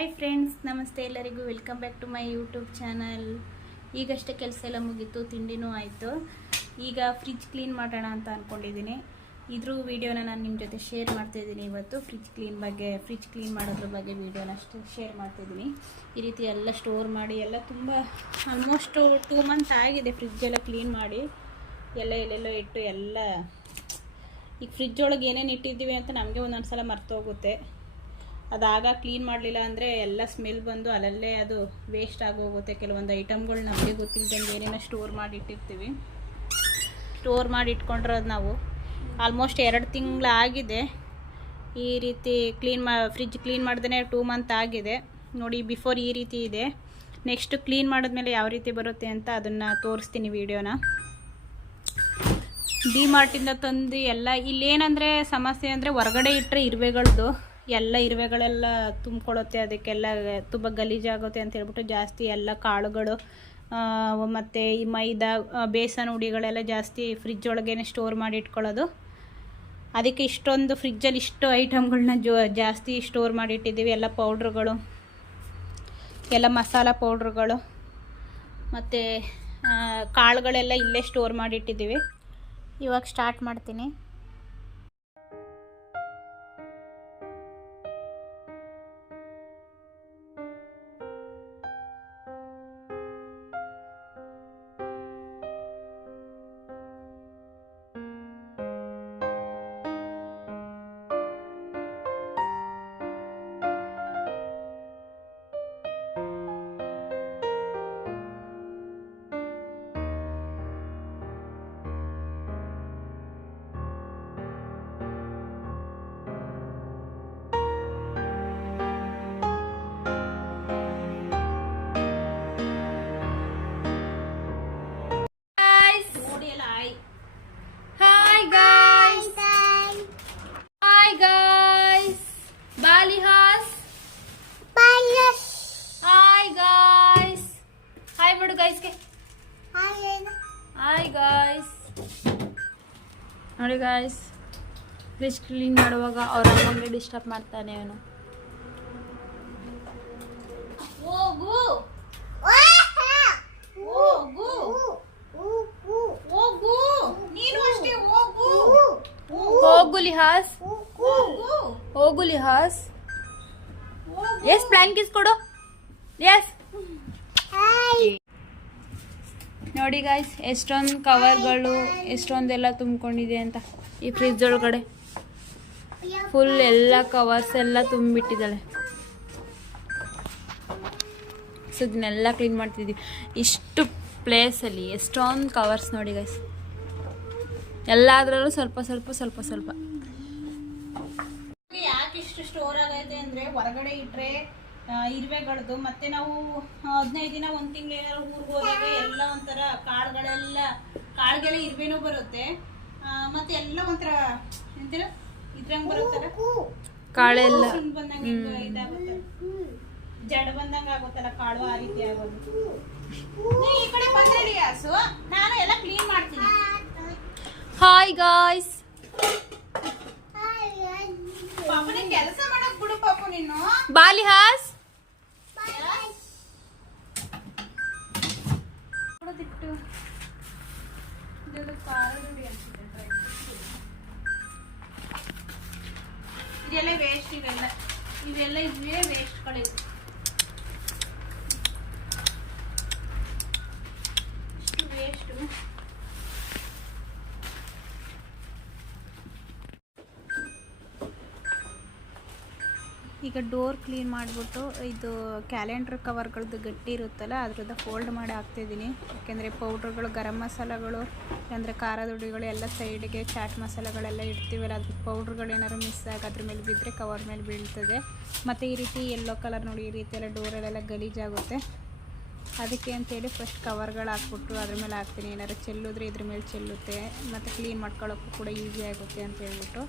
Hi friends ನಮಸ್ತೆ ಎಲ್ಲರಿಗೂ. Welcome back to my YouTube channel ಈಗಷ್ಟೇ ಕೆಲಸ ಎಲ್ಲ ಮುಗೀತು, ತಿಂಡಿನೂ ಆಯಿತು. ಈಗ ಫ್ರಿಜ್ ಕ್ಲೀನ್ ಮಾಡೋಣ ಅಂತ ಅಂದ್ಕೊಂಡಿದ್ದೀನಿ ಇದ್ರ ವಿಡಿಯೋನ ನಾನು ನಿಮ್ಮ ಜೊತೆ ಶೇರ್ ಮಾಡ್ತಾಯಿದ್ದೀನಿ ಇವತ್ತು. ಫ್ರಿಜ್ ಕ್ಲೀನ್ ಬಗ್ಗೆ ಫ್ರಿಜ್ ಕ್ಲೀನ್ ಮಾಡೋದ್ರ ಬಗ್ಗೆ ವೀಡಿಯೋನ ಅಷ್ಟು ಶೇರ್ ಮಾಡ್ತಾಯಿದ್ದೀನಿ ಈ ರೀತಿ ಎಲ್ಲ ಸ್ಟೋರ್ ಮಾಡಿ, ಎಲ್ಲ ತುಂಬ ಆಲ್ಮೋಸ್ಟು ಟೂ ಮಂತ್ ಆಗಿದೆ ಫ್ರಿಜ್ ಎಲ್ಲ ಕ್ಲೀನ್ ಮಾಡಿ. ಎಲ್ಲ ಎಲ್ಲೆಲ್ಲೋ ಇಟ್ಟು ಎಲ್ಲ, ಈಗ ಫ್ರಿಜ್ ಒಳಗೆ ಏನೇನು ಇಟ್ಟಿದ್ದೀವಿ ಅಂತ ನಮಗೆ ಒಂದೊಂದು ಸಲ ಮರ್ತೋಗುತ್ತೆ ಅದಾಗ ಕ್ಲೀನ್ ಮಾಡಲಿಲ್ಲ ಅಂದರೆ ಎಲ್ಲ ಸ್ಮೆಲ್ ಬಂದು ಅಲ್ಲಲ್ಲೇ ಅದು ವೇಸ್ಟ್ ಆಗೋಗುತ್ತೆ. ಕೆಲವೊಂದು ಐಟಮ್ಗಳು ನಮಗೆ ಗೊತ್ತಿಲ್ಲದಂಗೆ ಏನೇನೋ ಸ್ಟೋರ್ ಮಾಡಿ ಇಟ್ಟಿರ್ತೀವಿ ಸ್ಟೋರ್ ಮಾಡಿ ಇಟ್ಕೊಂಡಿರೋದು ನಾವು. ಆಲ್ಮೋಸ್ಟ್ ಎರಡು ತಿಂಗಳಾಗಿದೆ ಈ ರೀತಿ ಕ್ಲೀನ್ ಮಾ ಫ್ರಿಜ್ ಕ್ಲೀನ್ ಮಾಡ್ದೇ ಟೂ ಮಂತ್ ಆಗಿದೆ. ನೋಡಿ ಬಿಫೋರ್ ಈ ರೀತಿ ಇದೆ. ನೆಕ್ಸ್ಟ್ ಕ್ಲೀನ್ ಮಾಡಿದ್ಮೇಲೆ ಯಾವ ರೀತಿ ಬರುತ್ತೆ ಅಂತ ಅದನ್ನು ತೋರಿಸ್ತೀನಿ ವಿಡಿಯೋನ ಡಿ ಮಾರ್ಟಿಂದ ತಂದು ಎಲ್ಲ, ಇಲ್ಲೇನಂದರೆ ಸಮಸ್ಯೆ ಅಂದರೆ ಹೊರಗಡೆ ಇಟ್ಟರೆ ಇರುವೆಗಳದ್ದು ಎಲ್ಲ ಇರುವೆಗಳೆಲ್ಲ ತುಂಬಿಕೊಳ್ಳುತ್ತೆ, ಅದಕ್ಕೆಲ್ಲ ತುಂಬ ಗಲೀಜಾಗುತ್ತೆ ಅಂತ ಹೇಳ್ಬಿಟ್ಟು ಜಾಸ್ತಿ ಎಲ್ಲ ಕಾಳುಗಳು ಮತ್ತು ಈ ಮೈದಾ ಬೇಸನ್ ಹುಡಿಗಳೆಲ್ಲ ಜಾಸ್ತಿ ಫ್ರಿಜ್ ಒಳಗೇನೆ ಸ್ಟೋರ್ ಮಾಡಿ ಇಟ್ಕೊಳ್ಳೋದು. ಅದಕ್ಕೆ ಇಷ್ಟೊಂದು ಫ್ರಿಜ್ಜಲ್ಲಿ ಇಷ್ಟು ಐಟಮ್ಗಳನ್ನ ಜೋ, ಜಾಸ್ತಿ ಸ್ಟೋರ್ ಮಾಡಿ ಇಟ್ಟಿದ್ದೀವಿ. ಎಲ್ಲ ಪೌಡ್ರುಗಳು ಎಲ್ಲ ಮಸಾಲ ಪೌಡ್ರುಗಳು ಮತ್ತು ಕಾಳುಗಳೆಲ್ಲ ಇಲ್ಲೇ ಸ್ಟೋರ್ ಮಾಡಿಟ್ಟಿದ್ದೀವಿ ಇವಾಗ ಸ್ಟಾರ್ಟ್ ಮಾಡ್ತೀನಿ. ನೋಡಿ ಗಾಯ್ಸ್ ಫ್ರಿಜ್ ಕ್ಲೀನ್ ಮಾಡುವಾಗ ಅವ್ರ ಅಮ್ಮಂಗೆ ಡಿಸ್ಟರ್ಬ್ ಮಾಡ್ತಾನೆ ಅವನು ಹೋಗು ಹೋಗು ಹೋಗು ನೀನು ಅಷ್ಟೇ ಹೋಗು ಹೋಗು ಲಿಹಾಸ್ ಹೋಗು ಹೋಗು ಲಿಹಾಸ್ ಹೋಗು ಎಸ್ ಪ್ಲಾನ್ ಕಿಸ್ ಕೊಡು ಎಸ್ ನೋಡಿ ಗಾಯ್ಸ್ ಎಷ್ಟೊಂದು ಕವರ್ಗಳು ಎಷ್ಟೊಂದೆಲ್ಲ ತುಂಬಿಕೊಂಡಿದೆ ಅಂತ ಈ ಫ್ರಿಜ್ ಒಳಗಡೆ. ಫುಲ್ ಎಲ್ಲ ಕವರ್ಸ್ ಎಲ್ಲ ತುಂಬಿಟ್ಟಿದ್ದಾಳೆ. ಸೊ ಇದನ್ನೆಲ್ಲ ಕ್ಲೀನ್ ಮಾಡ್ತಿದ್ವಿ. ಇಷ್ಟು ಪ್ಲೇಸಲ್ಲಿ ಎಷ್ಟೊಂದು ಕವರ್ಸ್ ನೋಡಿ ಗಾಯ್ಸ್ ಎಲ್ಲಾದ್ರಲ್ಲೂ ಸ್ವಲ್ಪ ಸ್ವಲ್ಪ ಸ್ವಲ್ಪ ಸ್ವಲ್ಪ. ಯಾಕೆ ಇಷ್ಟು ಸ್ಟೋರ್ ಆಗೈತೆ ಅಂದರೆ ಹೊರಗಡೆ ಇಟ್ರೆ ಆ, ಇರುವೆಗಳದ್ದು ಮತ್ತೆ ನಾವು ಹದಿನೈದು ದಿನ ಒಂದ್ ತಿಂಗಳು ಏನಾದ್ರು ಊರಿಗೆ ಹೋದಾಗ ಎಲ್ಲ ಒಂಥರ ಕಾಳುಗಳೆಲ್ಲ ಕಾಳ್ಗೆಲ್ಲ ಇರುವೆನೂ ಬರುತ್ತೆ. ಮತ್ತೆ ಎಲ್ಲ ಒಂಥರ ಎಂತೀರ ಇದ್ರಂಗ್ ಬರುತ್ತಲ್ಲ? ಕಾಳೆಲ್ಲ. ಬಂದಂಗ ಇದಾಗುತ್ತೆ. ಜಡ ಬಂದಂಗ ಆಗುತ್ತಲ್ಲ ಕಾಳು ಆ ರೀತಿ ಆಗೋದು. ಈ ಕಡೆ ಬಂದ್ರೆ ಹಸು ನಾನು ಎಲ್ಲ ಕ್ಲೀನ್ ಮಾಡ್ತೀನಿ. ಹಾಯ್ ಗಾಯ್ಸ್ ಪಾಪನ ಕೆಲಸ ಮಾಡಕ್ ಬಿಡು ಪಾಪು ನೀನು. ಬಾಲಿಹಾಸ್. ಕೊಡೋದಿಟ್ಟು ಇದೆಲ್ಲ ವೇಸ್ಟ್ ಇವೆಲ್ಲ ಇವೆಲ್ಲ ಇವೇ ವೇಸ್ಟ್ಗಳಿವೆ ಈಗ ಡೋರ್ ಕ್ಲೀನ್ ಮಾಡಿಬಿಟ್ಟು ಇದು ಕ್ಯಾಲೆಂಡ್ರ್ ಕವರ್ಗಳದ್ದು ಗಟ್ಟಿ ಇರುತ್ತಲ್ಲ, ಅದ್ರದ್ದು ಫೋಲ್ಡ್ ಮಾಡಿ ಹಾಕ್ತಿದ್ದೀನಿ. ಯಾಕೆಂದರೆ ಪೌಡ್ರ್ಗಳು ಗರಂ ಮಸಾಲೆಗಳು, ಅಂದರೆ ಖಾರದ ಹುಡಿಗಳು ಎಲ್ಲ ಸೈಡ್ಗೆ ಚಾಟ್ ಮಸಾಲೆಗಳೆಲ್ಲ ಇಡ್ತೀವಲ್ಲ ಅದ್ರ ಪೌಡ್ರ್ಗಳು ಏನಾದ್ರು ಮಿಸ್ ಆಗಿ ಅದ್ರ ಮೇಲೆ ಬಿದ್ದರೆ ಕವರ್ ಮೇಲೆ ಬೀಳ್ತದೆ. ಮತ್ತು ಈ ರೀತಿ ಯೆಲ್ಲೋ ಕಲರ್ ನೋಡಿ, ಈ ರೀತಿ ಎಲ್ಲ ಡೋರಲ್ಲೆಲ್ಲ ಗಲೀಜಾಗುತ್ತೆ. ಅದಕ್ಕೆ ಅಂತೇಳಿ ಫಸ್ಟ್ ಕವರ್ಗಳು ಹಾಕ್ಬಿಟ್ಟು ಅದ್ರ ಮೇಲೆ ಹಾಕ್ತೀನಿ. ಏನಾದ್ರು ಚೆಲ್ಲಿದ್ರೆ ಇದ್ರ ಮೇಲೆ ಚೆಲ್ಲುತ್ತೆ. ಮತ್ತು ಕ್ಲೀನ್ ಮಾಡ್ಕೊಳ್ಳೋಕ್ಕೂ ಕೂಡ ಈಸಿ ಆಗುತ್ತೆ ಅಂತ ಹೇಳ್ಬಿಟ್ಟು.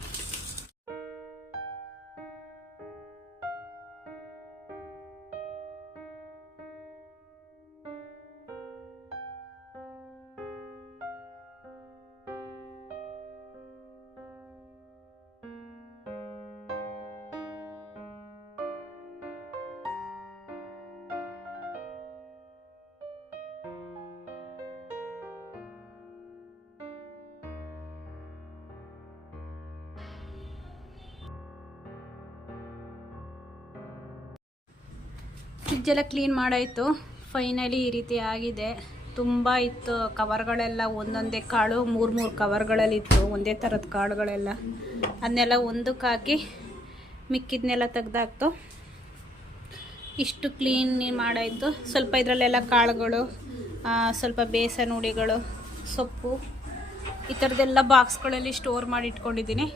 ಫ್ರಿಜ್ ಎಲ್ಲ ಕ್ಲೀನ್ ಮಾಡಾಯಿತು. ಫೈನಲಿ ಈ ರೀತಿ ಆಗಿದೆ. ತುಂಬ ಇತ್ತು ಕವರ್ಗಳೆಲ್ಲ, ಒಂದೊಂದೇ ಕಾಳು, ಮೂರು ಮೂರು ಕವರ್ಗಳಲ್ಲಿತ್ತು, ಒಂದೇ ಥರದ ಕಾಳುಗಳೆಲ್ಲ. ಅದನ್ನೆಲ್ಲ ಒಂದಕ್ಕೆ ಹಾಕಿ ಮಿಕ್ಕಿದ್ನೆಲ್ಲ ತೆಗ್ದಾಕ್ತು. ಇಷ್ಟು ಕ್ಲೀನ್ ಮಾಡಾಯಿತು. ಸ್ವಲ್ಪ ಇದರಲ್ಲೆಲ್ಲ ಕಾಳುಗಳು ಸ್ವಲ್ಪ ಬೇಸನ್ ಹುಡಿಗಳು ಸೊಪ್ಪು, ಈ ಥರದ್ದೆಲ್ಲ ಬಾಕ್ಸ್ಗಳಲ್ಲಿ ಸ್ಟೋರ್ ಮಾಡಿ ಇಟ್ಕೊಂಡಿದ್ದೀನಿ.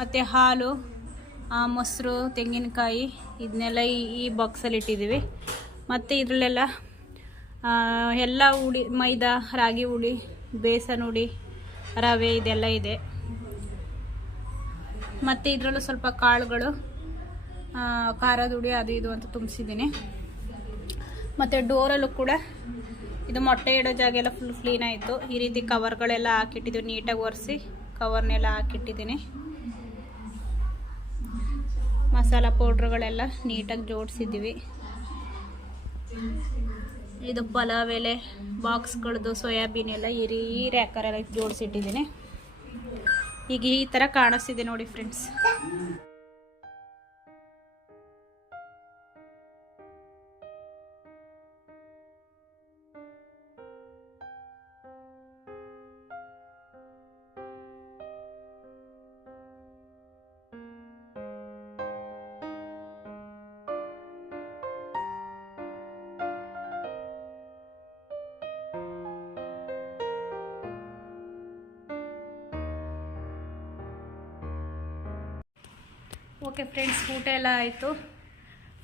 ಮತ್ತು ಹಾಲು ಮೊಸರು ತೆಂಗಿನಕಾಯಿ ಇದನ್ನೆಲ್ಲ ಈ ಈ ಬಾಕ್ಸಲ್ಲಿ ಇಟ್ಟಿದ್ದೀವಿ. ಮತ್ತು ಇದರಲ್ಲೆಲ್ಲ ಆ, ಎಲ್ಲ ಹುಡಿ ಮೈದಾ ರಾಗಿ ಹುಳಿ ಬೇಸನ್ ಹುಡಿ ರವೆ ಇದೆಲ್ಲ ಇದೆ. ಮತ್ತು ಇದರಲ್ಲೂ ಸ್ವಲ್ಪ ಕಾಳುಗಳು ಆ, ಖಾರದ ಹುಡಿ ಅದು ಇದು ಅಂತ ತುಂಬಿಸಿದ್ದೀನಿ. ಮತ್ತು ಡೋರಲ್ಲೂ ಕೂಡ ಇದು ಮೊಟ್ಟೆ ಇಡೋ ಜಾಗ ಎಲ್ಲ ಫುಲ್ ಕ್ಲೀನಾಯಿತು ಈ ರೀತಿ ಕವರ್ಗಳೆಲ್ಲ ಹಾಕಿಟ್ಟಿದ್ದೀವಿ ನೀಟಾಗಿ ಒರೆಸಿ ಕವರ್ನೆಲ್ಲ ಹಾಕಿಟ್ಟಿದ್ದೀನಿ. ಮಸಾಲ ಪೌಡ್ರುಗಳೆಲ್ಲ ನೀಟಾಗಿ ಜೋಡಿಸಿದ್ದೀವಿ. ಇದು ಪಲಾವ್ ಎಲೆ ಬಾಕ್ಸ್ಗಳದ್ದು ಸೋಯಾಬೀನ್ ಎಲ್ಲ ಈ ರೀ ರ್ಯಾಕರೆಲ್ಲ ಜೋಡಿಸಿಟ್ಟಿದ್ದೀನಿ. ಈಗ ಈ ಥರ ಕಾಣಿಸ್ತಿದೆ ನೋಡಿ ಫ್ರೆಂಡ್ಸ್. ಓಕೆ ಫ್ರೆಂಡ್ಸ್ ಊಟ ಎಲ್ಲ ಆಯಿತು.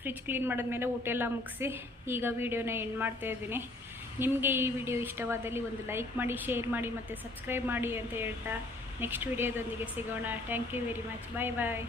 ಫ್ರಿಜ್ ಕ್ಲೀನ್ ಮಾಡಿದ್ಮೇಲೆ ಊಟ ಎಲ್ಲ ಮುಗಿಸಿ ಈಗ ವೀಡಿಯೋನ ಎಂಡ್ ಮಾಡ್ತಾ ಇದ್ದೀನಿ. ನಿಮಗೆ ಈ ವಿಡಿಯೋ ಇಷ್ಟವಾದಲ್ಲಿ ಒಂದು ಲೈಕ್ ಮಾಡಿ ಶೇರ್ ಮಾಡಿ ಮತ್ತು ಸಬ್ಸ್ಕ್ರೈಬ್ ಮಾಡಿ ಅಂತ ಹೇಳ್ತಾ ನೆಕ್ಸ್ಟ್ ವಿಡಿಯೋದೊಂದಿಗೆ ಸಿಗೋಣ. Thank you very much bye bye